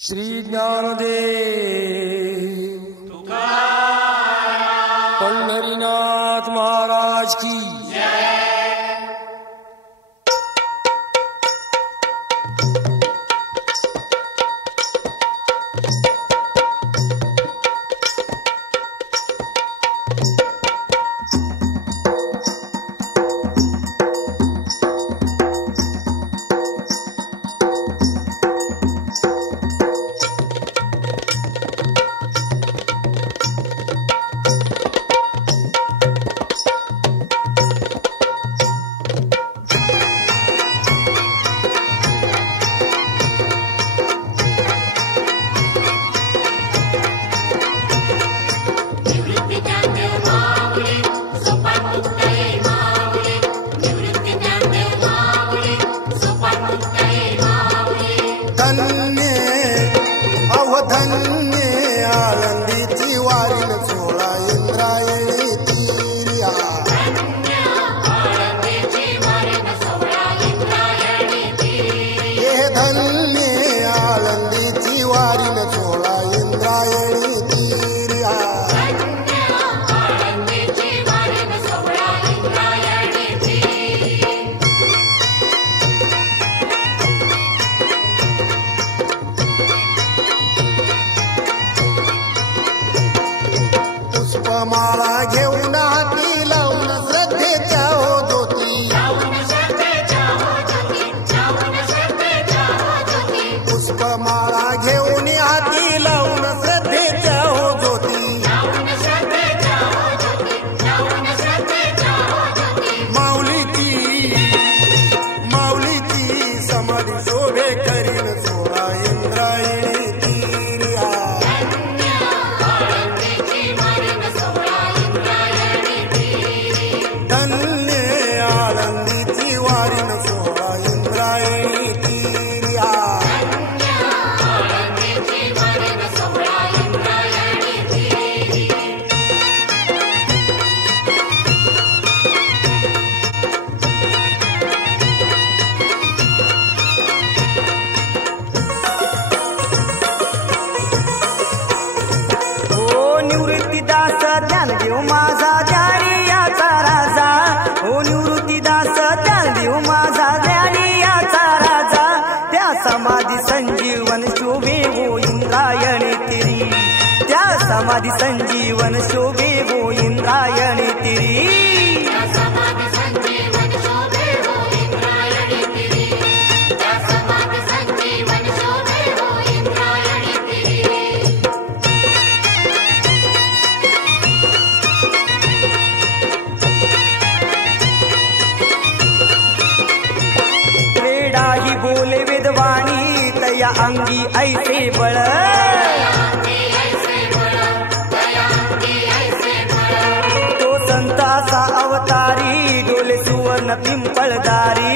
श्री ज्ञानदेव पंढरीनाथ महाराज की माला घेऊन हाती लावून श्रद्धेच्या हो ज्योती पुष्पमाळा घेऊन हाती लावून श्रद्धेच्या हो ज्योती माऊलीची समाधी शोभे करीन सोळा इंद्रायणी तीर्या समाधि संजीवन शोभे वो इंद्रायणी तेरी त्या समाधि संजीवन शोभे वो इंद्रायणी तेरी बोले विद्वानी तया अंगी ऐसे बळ तो संताचा अवतारी डोले सुवर्ण पिंपळदारी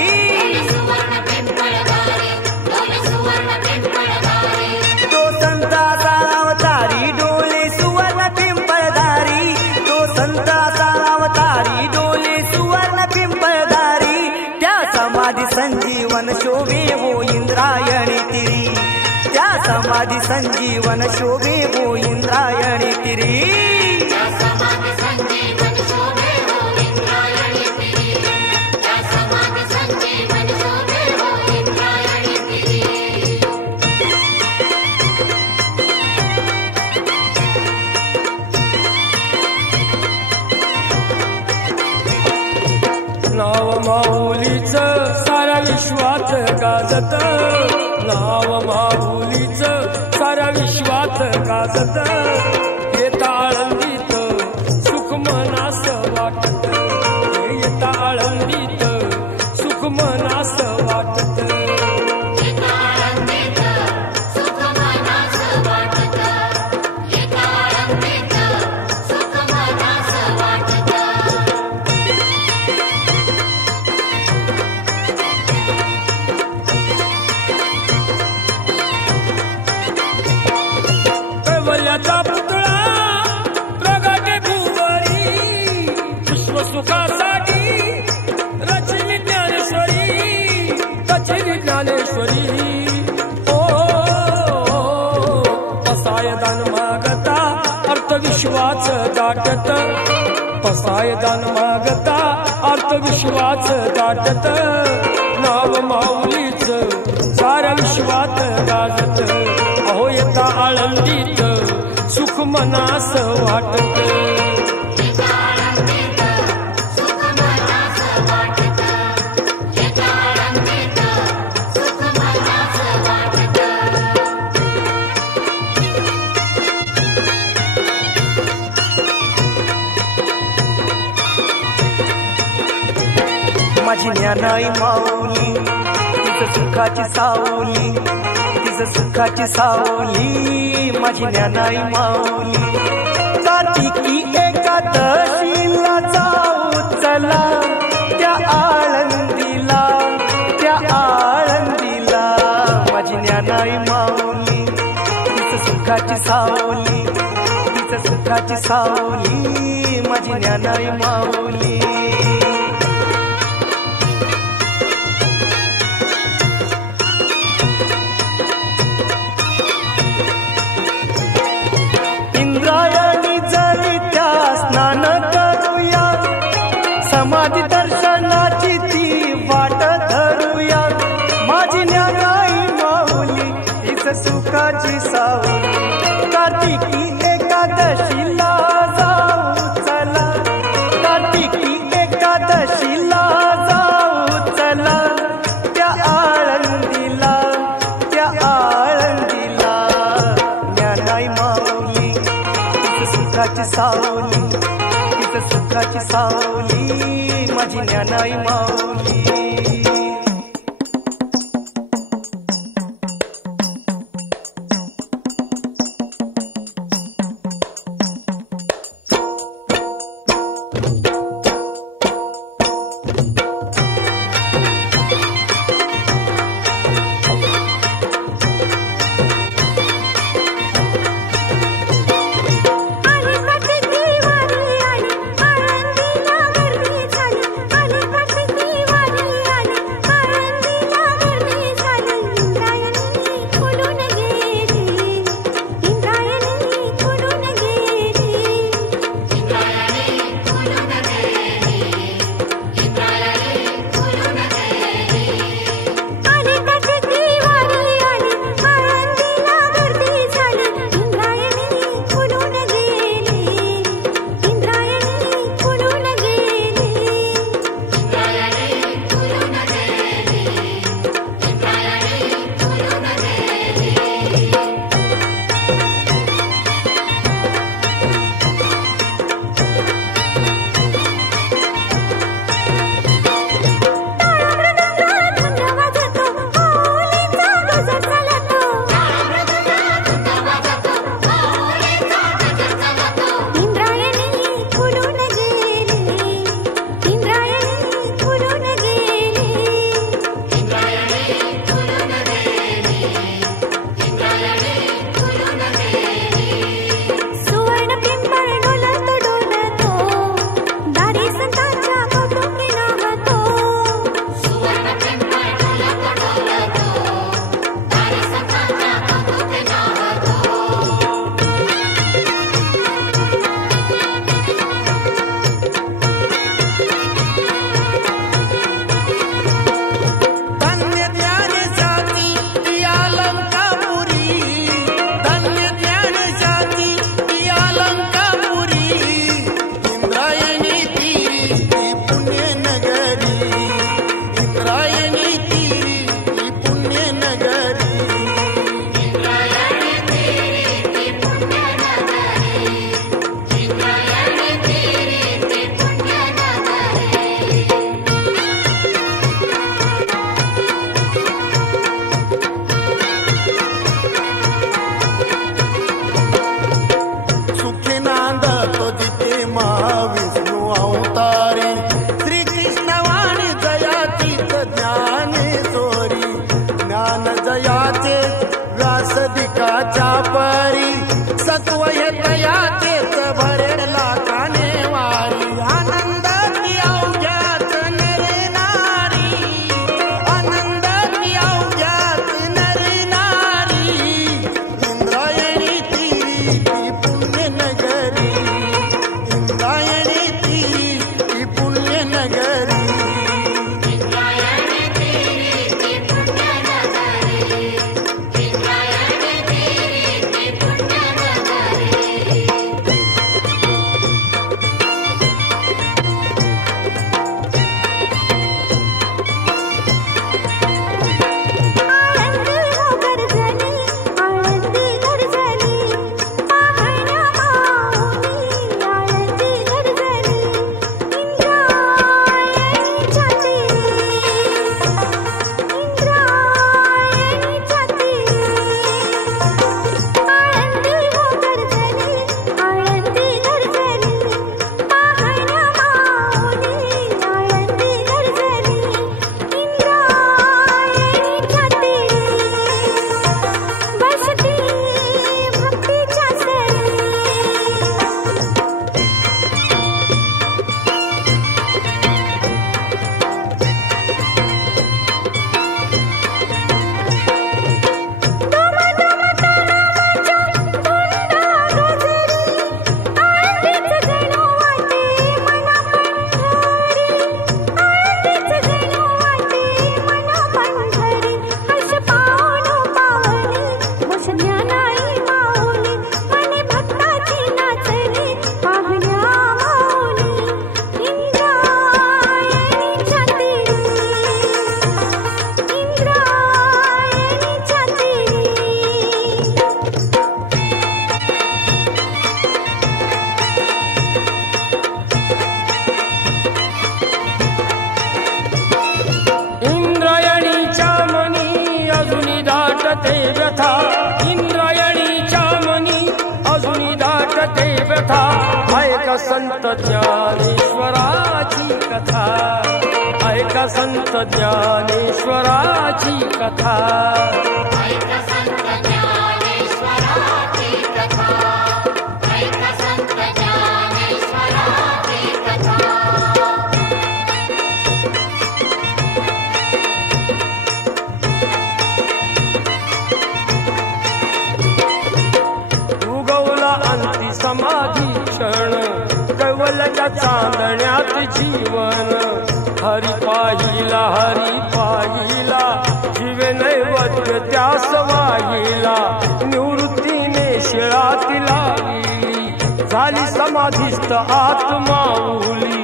तो संताचा अवतारी डोले सुवर्ण पिंपळदारी तो संताचा अवतारी डोले सुवर्ण पिंपळदारी त्या समाधि संजीवन शोभे वो इंद्रायणी तिरी त्या समाधि संजीवन शोभे वो इंद्रायणी तिरी नाव माऊलीचं साऱ्या विश्वात गाजत नाव माऊलीचं साऱ्या विश्वात गाजत येता आळंदीत सुख मनास वाटत येता आळंदीत सुख मनास वाटत कैवल्याचा पुतळा विश्वाच दाटत पसाय दान मागता अर्थ विश्वाच दाटत नाव माऊलीच साऱ्या विश्वात गाजत अहो येता आळंदीत सुख मनास वाटत माझी ज्ञानाई माऊली तिचं सुखाची सावली तिचं सुखाची सावली माझी ज्ञानाई माऊली कार्तिकी एकादशीला जाऊ चला त्या आळंदीला माझी ज्ञानाई माऊली तिचं सुखाची सावली तिचं सुखाची सावली माझी ज्ञानाई माऊली स्नान करूया समाधी दर्शनाची ती वाट धरूया माझी ज्ञानाई माऊली तीच सुखाची सावली कार्तिकी एकादशीला जाऊ चला कार्तिकी एकादशीला जाऊ चला त्या आळंदीला ज्ञानाई माऊली तीच सुखाची सावली सुखाची सावली माझी ज्ञानाई माऊली व्यासदिकाच्या परी सत्व येतयाचेच भरेला कानेवारी आनंदाची अवघ्यात नरे नारी आनंदाची अवघ्यात नरे नारी इंद्रायणी तीरी ती पुण्य नगरी दाटते व्यथा इंद्रायणीच्या मनी अजून दाटते व्यथा ऐका संत ज्ञानेश्वराची कथा ऐका संत ज्ञानेश्वराची कथा समाधी क्षण कैवल्याच्या चांदण्यात जीवन हरी पाहिला जीवे नैवद्य त्यास वाहिला निवृत्तीने शिळाती लागली झाली समाधीस्थ आत्माऊली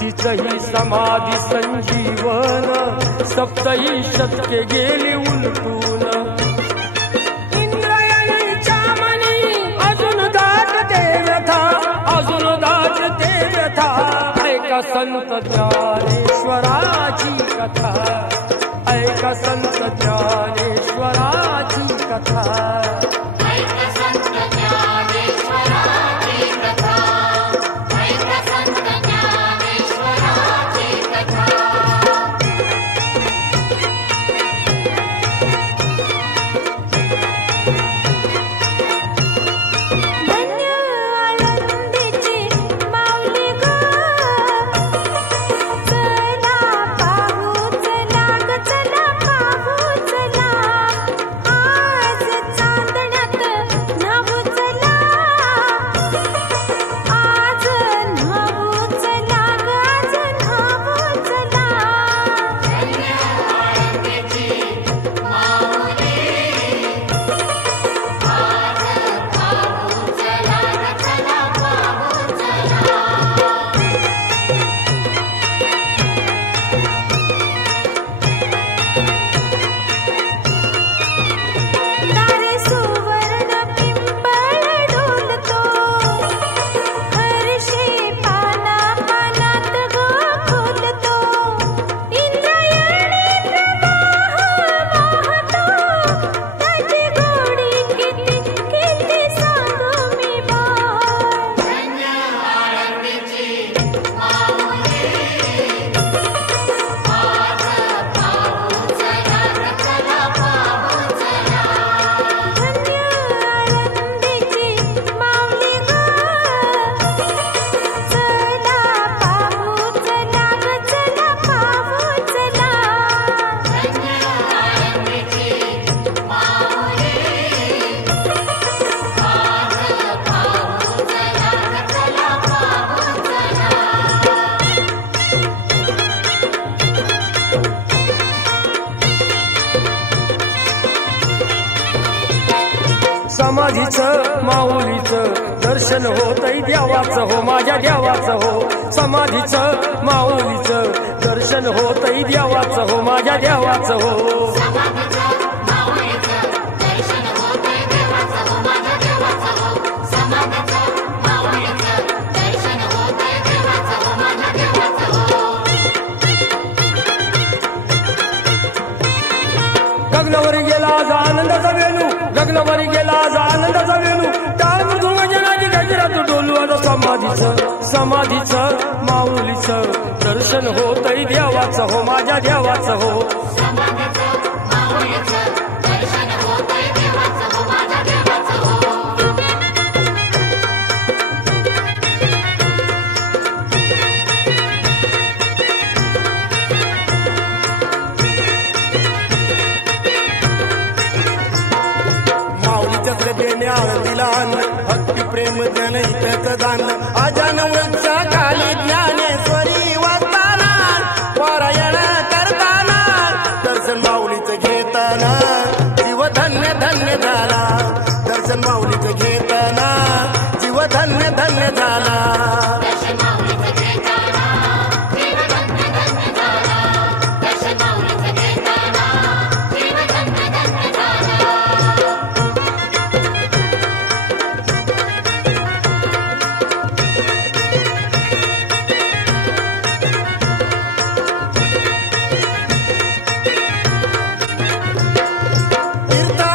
तिचही समाधी संजीवन सप्तही शतके गेली उलटून ऐका संत ज्ञानेश्वराची कथा ऐका संत ज्ञानेश्वराची कथा समाधीचं माऊलीचं दर्शन होतंय देवाचं हो माझ्या देवाचं हो समाधीचं माऊलीचं दर्शन होतंय देवाचं हो माझ्या देवाचं हो गगनावर गेला आज आनंदाचा वेणू गगनावर गेला आज आनंदाचा वेणू टाळ मृदुंग जनाची गजरात डोलू आता समाधीचं माऊलीचं दर्शन होतंय देवाचं हो माझ्या देवाचं हो आळंदीला भक्ती प्रेम ज्ञान इतकं दान अजान वृक्ष खाली ज्ञानेश्वरी वाचताना पारायण करताना दर्शन माऊलीचं घेताना जीव धन्य धन्य झाला दर्शन माऊलीचं घेताना जीव धन्य धन्य झाला तीर्थ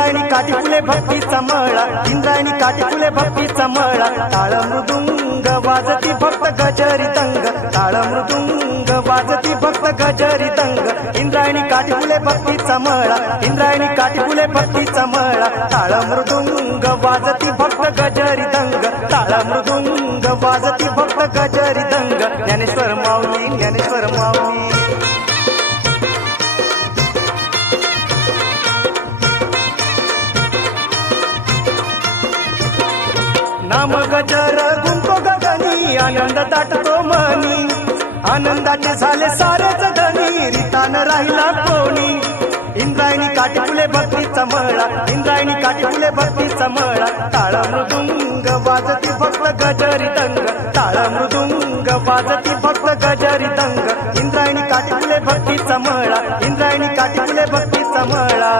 इंद्रायणी काठी फुले भक्तीचा मळा, इंद्रायणी काठी फुले भक्तीचा मळा, टाळ मृदुंग वाजती भक्त गजरी दंग, टाळ मृदुंग वाजती भक्त गजरी दंग, इंद्रायणी काठी फुले भक्तीचा मळा, इंद्रायणी काठी फुले भक्तीचा मळा, टाळ मृदुंग वाजती भक्त गजरी दंग, टाळ मृदुंग वाजती भक्त गजरी दंग, ज्ञानेश्वर माऊली ज्ञानेश्वर माऊली. नाम गजर गुंतो गगनी, आनंद दाटतो मनी, आनंदाचे झाले सारेच धनी, रितान राहिला कोणी. इंद्रायणी काठी फुले भक्तीचा मळा, इंद्रायणी काठी फुले भक्तीचा मळा, टाळ मृदुंग वाजती भक्त गजरी दंग, टाळ मृदुंग वाजती भक्त गजरी दंग, इंद्रायणी काठी फुले भक्तीचा मळा, इंद्रायणी काठी फुले भक्तीचा मळा.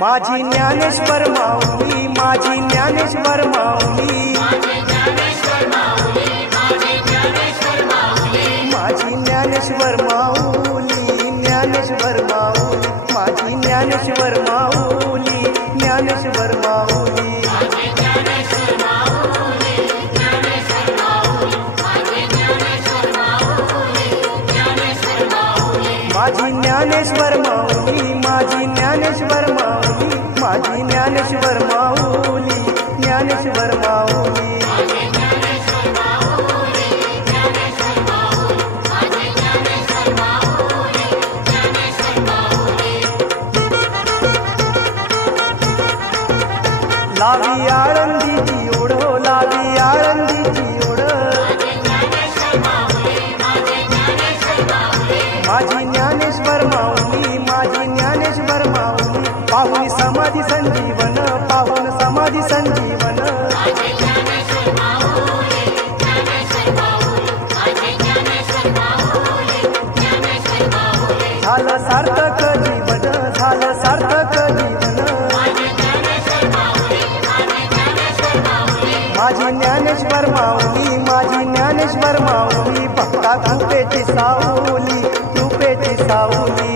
माझी ज्ञानेश्वर माऊली, माझी ज्ञानेश्वर माऊली, माझी ज्ञानेश्वर माऊली, ज्ञानेश्वर माऊली, ज्ञानेश्वर माऊली, माझी ज्ञानेश्वर माऊली, ज्ञानेश्वर माऊली. माझी ज्ञानेश्वर माऊली, माझी ज्ञानेश्वर माऊली, माझी ज्ञानेश्वर माऊली, ज्ञानेश्वर माऊली. लावी आळंदीची ओढ, लावी आळंदीची ओढ, माझी ज्ञानेश्वर माऊली, माझी ज्ञानेश्वर माऊली, पाहुणी समाधी संजीवन, पाहुण समाधी संजीवन, झालं सार्थक जीवन, झालं सार्थक जीवन, माझी ज्ञानेश्वर माऊली, माझी ज्ञानेश्वर माऊली, भक्ता कृपेची सावली, कृपेची सावली.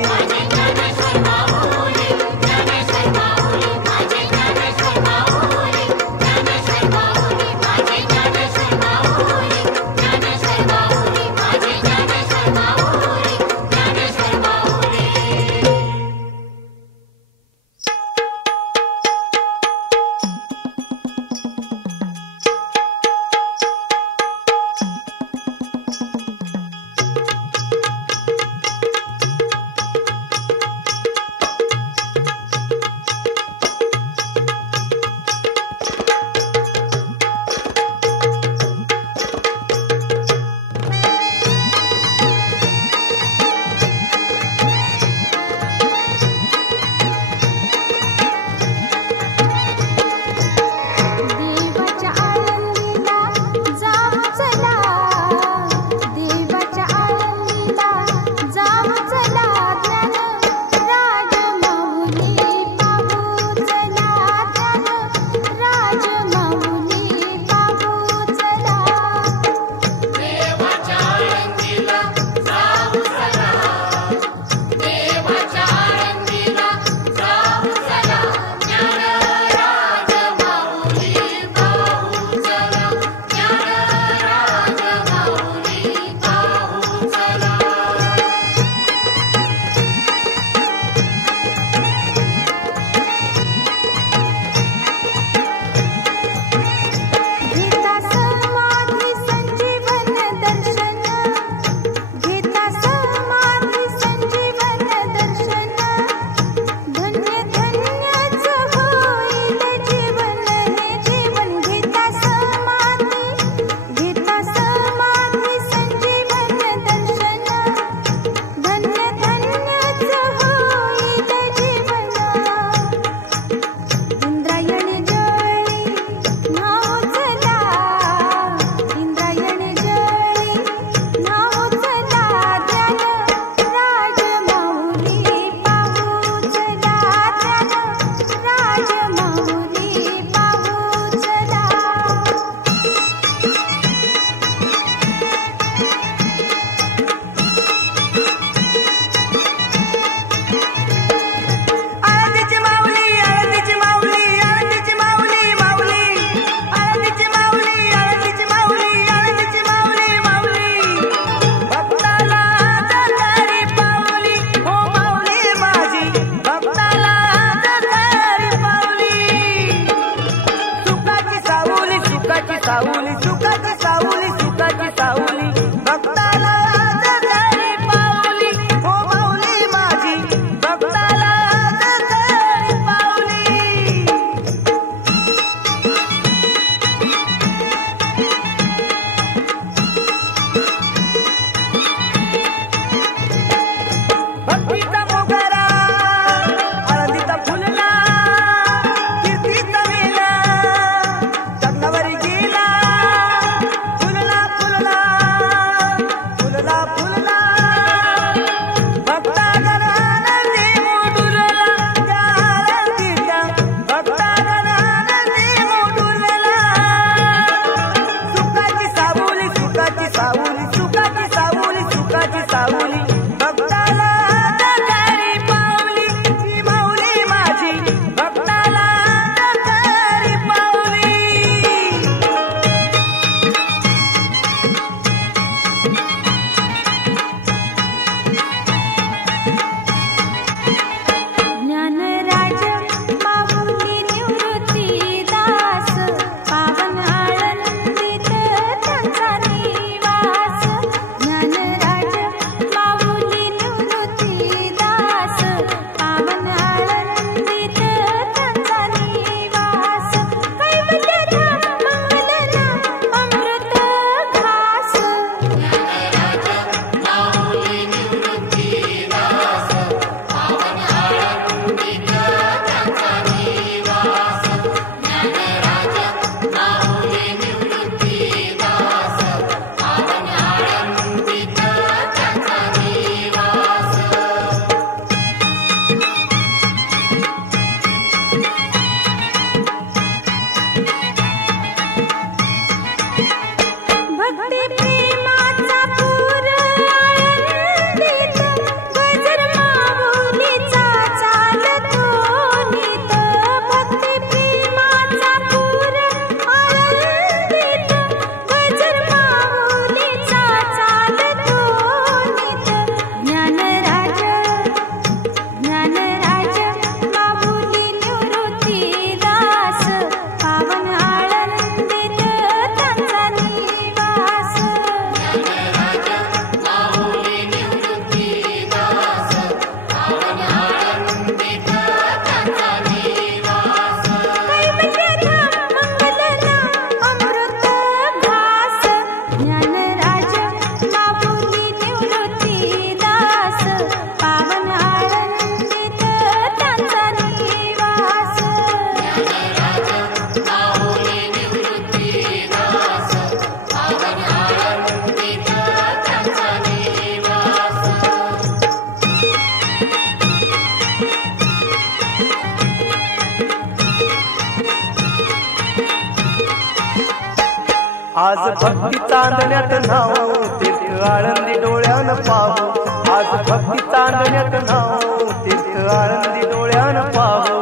आज भक्ती चांदण्यात नाव तीर्थ आळंदी डोळ्यानं पाहू आज भक्ती चांदण्यात नाव तीर्थ आळंदी डोळ्यानं पाहू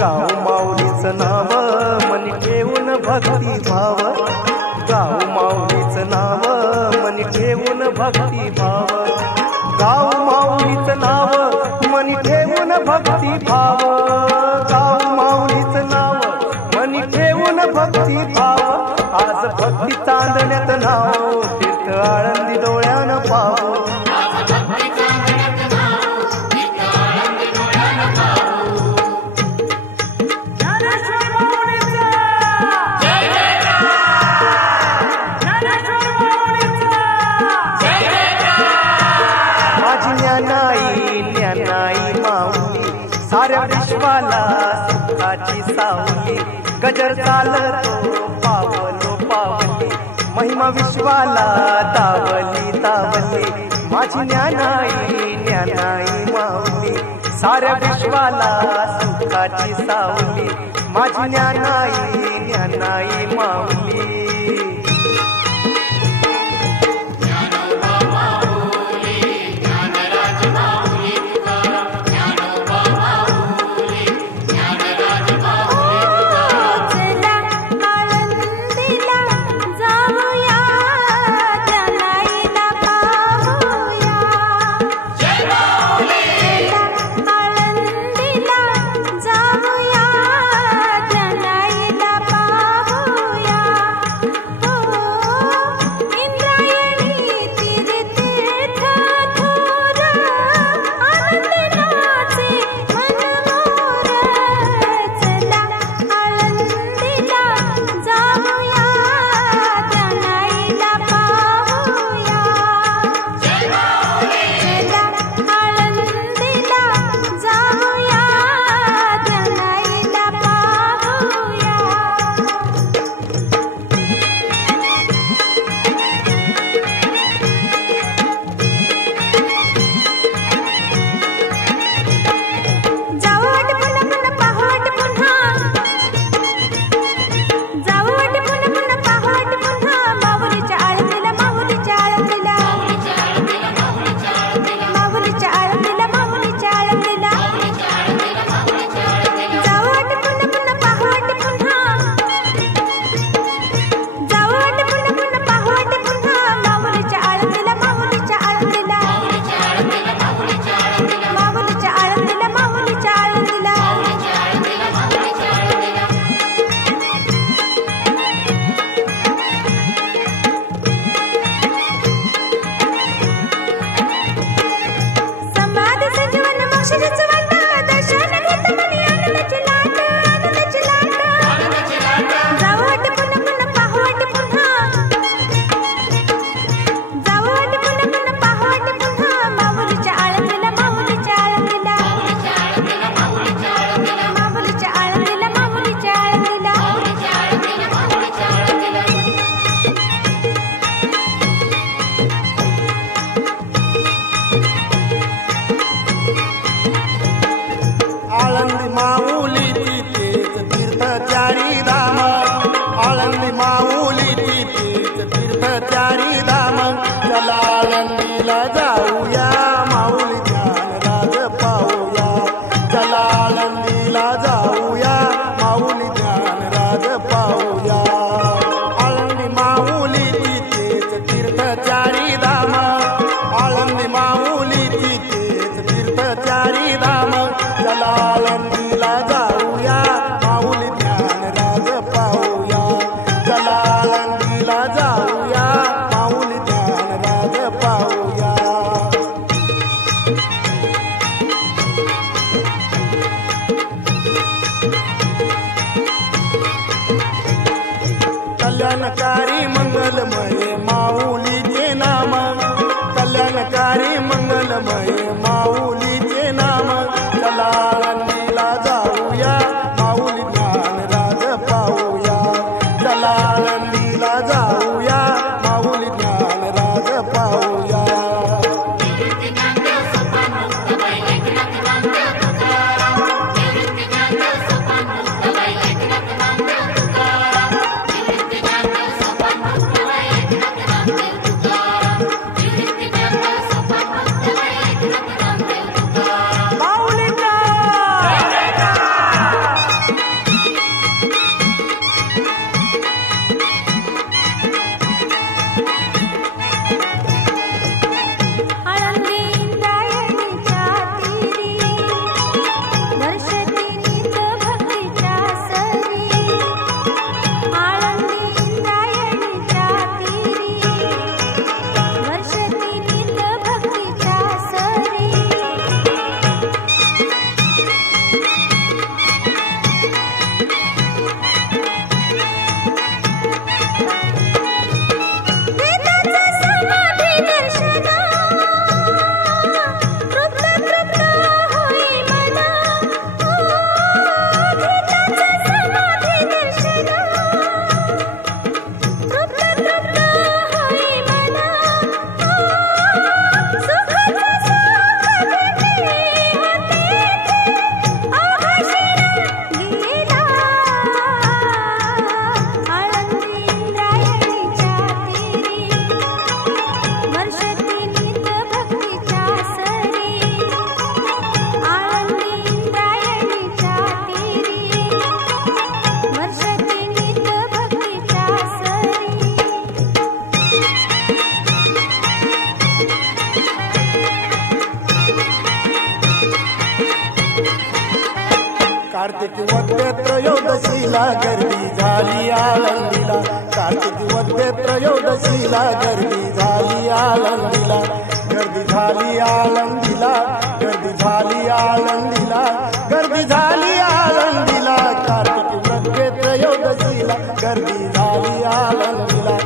गाव माऊलीचं नाव मनी ठेवून भक्ती भाव गाव माऊलीचं नाव मनी ठेवून भक्ती भाव गाव माऊलीचं नाव मनी ठेवून भक्ती भाव गाव माऊलीचं नाव मनी ठेवून भक्ती भाव आज भक्ती चांदण्यात नाव तीर्थ आळंदी डोळ्यानं पाहू ज्ञानाई माऊली साऱ्या विश्वाला सुखाची सावली गजर चालतो पावलो पावली महिमा विश्वाला तावली तावली माझी ज्ञानाई माऊली साऱ्या विश्वाला सुखाची सावली माझी ज्ञानाई माऊली कल्याणकारी मंगलमय माऊलीचे नाम कल्याणकारी मंगलमय माऊलीचे नाम चला आळंदीला जाऊया माऊली ज्ञान राज पाहूया चला आळंदीला जाऊया माऊली ज्ञान राज पाहूया त्रयोदशीला गर्दी झाली आळंदीला, कार्तिकी मध्ये त्रयोदशीला गर्दी झाली आळंदीला, गर्दी झाली आळंदीला, गर्दी झाली आळंदीला, गर्दी झाली आळंदीला, कार्तिकी मध्ये त्रयोदशीला गर्दी झाली आळंदीला.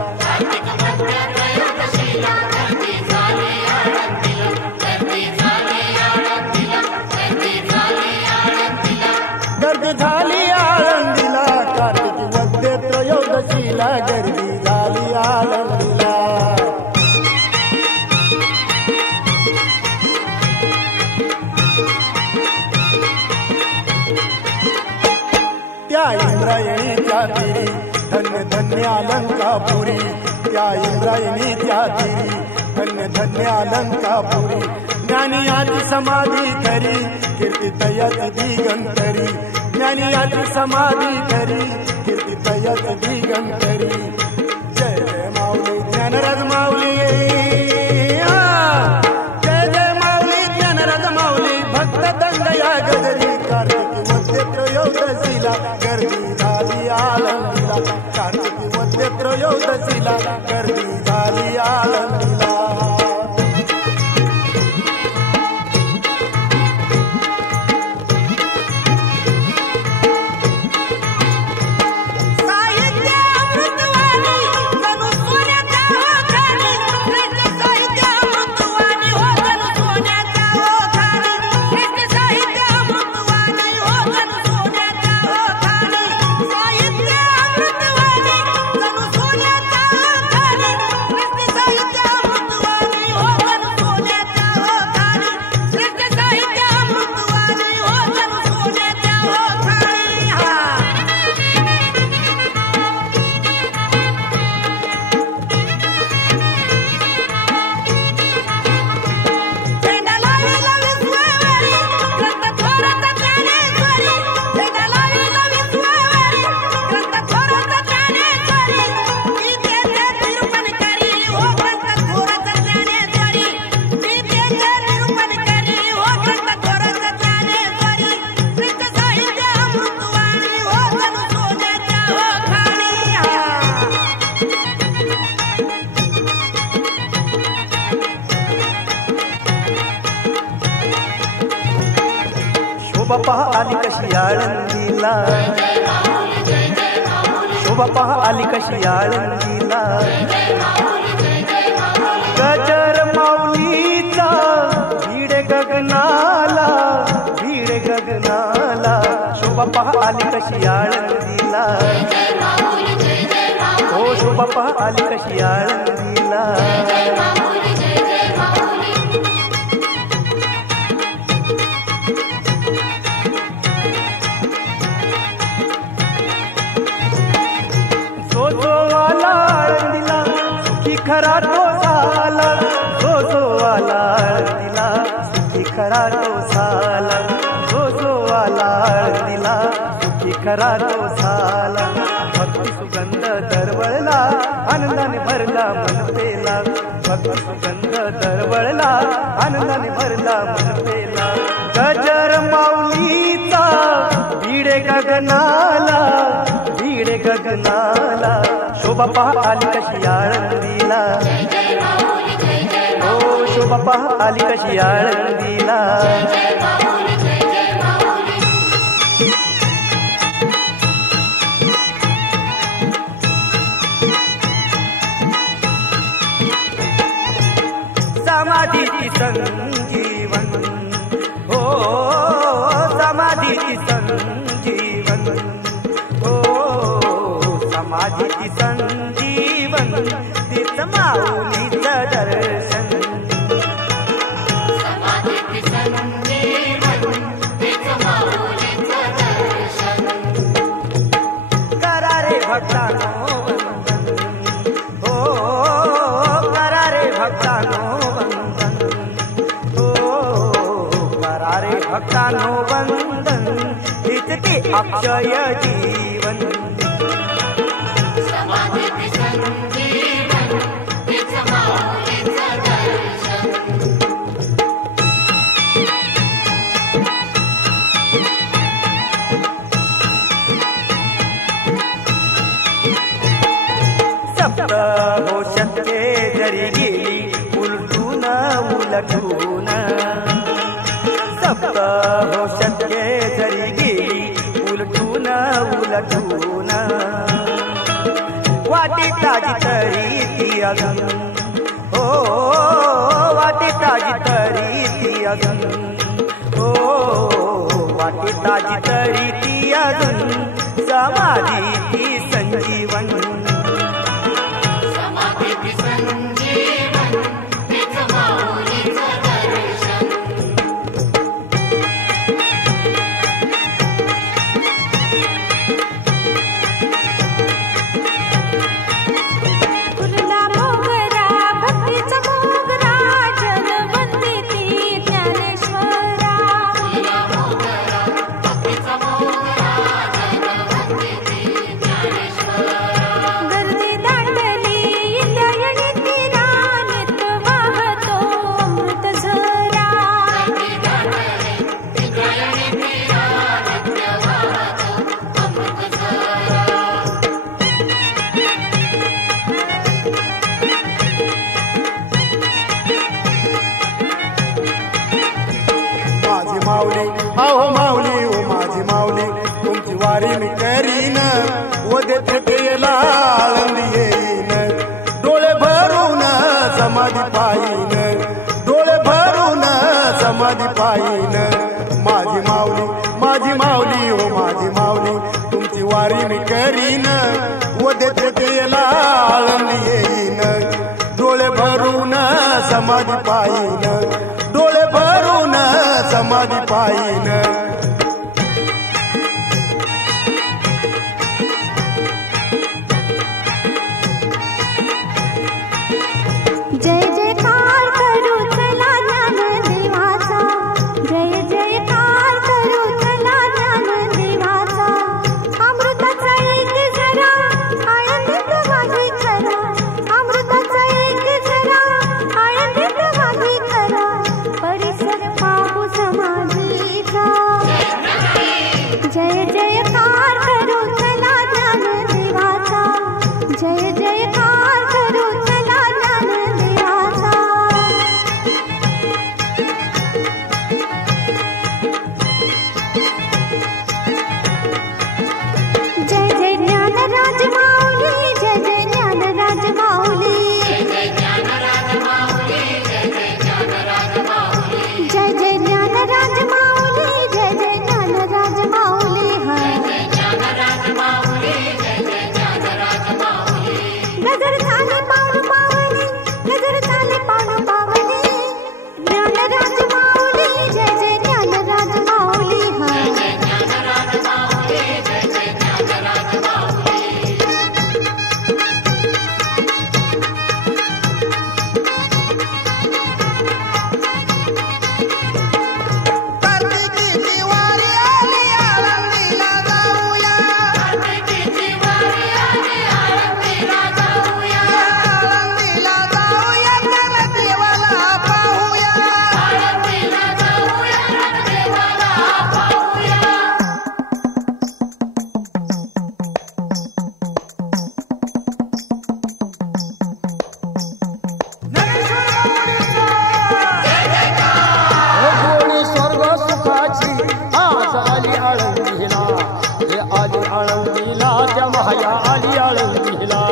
गर्दी झाली आळंदीला, कार्तिकी मध्ये त्रयोदशीला गर्दी झाली आळंदीला. त्या इंद्रायणीच्या तिरी धन्य धन्य अलंकापुरी, त्या इंद्रायणीच्या तिरी धन्य धन्य अलंकापुरी, ज्ञानी आदि समाधी करी कीर्ती तयत दिगंतरी, ज्ञानी आदि समाधी करी कीर्ती तयत दिगंतरी. जय जय माऊली ज्ञानराज माऊली, जय जय माऊली ज्ञानराज माऊली, भक्त दंड या गजरी, कार्तिकी मध्ये त्रयोदशीला गर्दी झाली आळंदीला, कार्तिकी मध्ये त्रयोदशीला गर्दी झाली आळंदीला. शोभा पहा आली कशी आळंदीला, शोभा पहा आली कशी आळंदीला, गजर माऊलीचा भिडे गगनाला, भिडे गगनाला, शोभा पहा आली कशी आळंदीला, हो शोभा पहा आली कशी आळंदीला. खरा तो साला, जो वाला आळंदीला, सुखी खरा तो साला, जो वाला आळंदीला, सुखी खरा तो साला. भक्ती सुगंध दरवळला, आनंदाने भरला मन पेला, भक्ती सुगंध दरवळला, आनंदाने भरला मन पेला. गजर माऊलीचा भिडे गगनाला, भिडे गगनाला, शोभा पहा आली कशी आळंदीला, हो शोभा पहा आली कशी आळंदीला. समाधीची संजीवन, हो समाधीची संजीवन, हो समाधीची संजीवन, तीच माऊलीचं दर्शन, समाधीची संजीवन, तीच माऊलीचं दर्शन. करा रे भक्तानो वंदन, हो करा रे भक्तानो वंदन, हो करा रे भक्तानो वंदन, हीच ते अक्षय जीवन. सप्त हो शतके जरी गेली उलटून उलटून सप्त हो शतके जरी गेली उलटून उलटून वाटी ताजी तरी ती अजून हो वाटी ताजी तरी ती अजून हो वाटी ताजी तरी ती अजून समाधी ती संजीवन अहो माऊली ओ माझी माऊली तुमची वारी मी करीन वदे थकेला आळंदी येईन डोळे भरून समाधी पाहीन डोळे भरून समाधी पाहीन माझी माऊली ओ माझी माऊली तुमची वारी मी करीन वदे थकेला आळंदी येईन डोळे भरून समाधी पाहीन डोळे भरून समाधी पाहीन जय जयकार करू चला ज्ञान देवाचा जय जयकार करू चला ज्ञान देवाचा अमृताचा एक झरा आनंदित वाही करा अमृताचा एक झरा आनंदित वाही करा परिसर पाहू समाधीचा जय जयकार करू चला ज्ञान देवाचा जय जयकार करू चला ज्ञान देवाचा जय जय ज्ञानराज माऊली जय जय ज्ञानराज माऊली जय जय ज्ञानराज माऊली जय जय ज्ञानराज माऊली जय जय ज्ञानराज माऊली जय जय ज्ञानराज माऊली जय ज्ञानराज माऊली जय जय ज्ञानराज माऊली गजर झाले पावन पावनी गजर झाले पावन पावनी ज्ञानराज माऊली जय जय ज्ञानराज माऊली जय जय ज्ञानराज माऊली जय जय ज्ञानराज माऊली कार्तिकीची वारी आली आळंदीला जाऊया कार्तिकीची वारी आली आळंदीला जाऊया आळंदीला जाऊया रणदेवाला पाहूया आळंदीला जाऊया रणदेवाला पाहूया गोडी स्वर्ग सुखाची आज आली आळंदीला हे आली आळंदीला त्या माया आली आळंदीला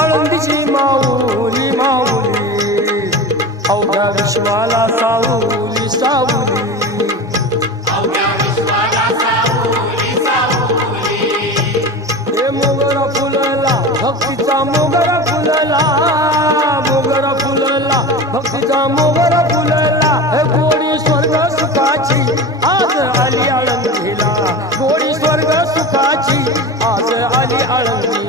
आळंदीची माऊली माऊली अवघ्या विश्वाला सावली सावली हे मोगरा फुलला भक्तीचा मोगरा फुलला मोगरा फुलला भक्तीचा मोगरा फुलला हे गोडी स्वर्ग सुखाची आज आली आळंदीला गोडी स्वर्ग सुखाची आज आली आळंदीला